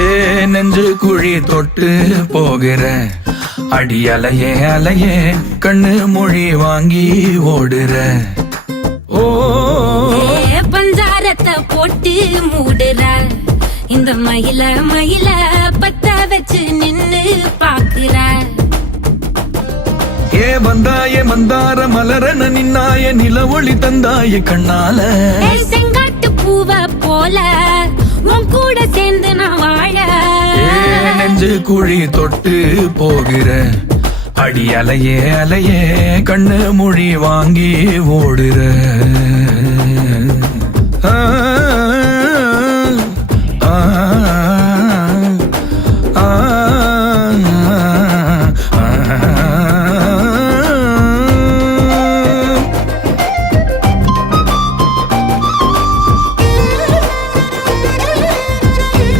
ஏ நெஞ்சு குழி தொட்டு போகிற அடி அலையே அலையே கண்ணு மொழி வாங்கி ஓடுற. ஓ பஞ்சாரத்தை போட்டு மூடுற இந்த மயில மயில பத்த வச்சு நின்னு பாக்குற. ஏ வந்தாய மந்தார மலரன நின்னாய நில ஒளி தந்தாய கண்ணால. செங்காட்டு பூவ போல உன் கூட சேர்ந்து நான் வாழ. நெஞ்சு குழி தொட்டு போகிற அடி அலையே அலையே கண்ணு மொழி வாங்கி ஓடுற.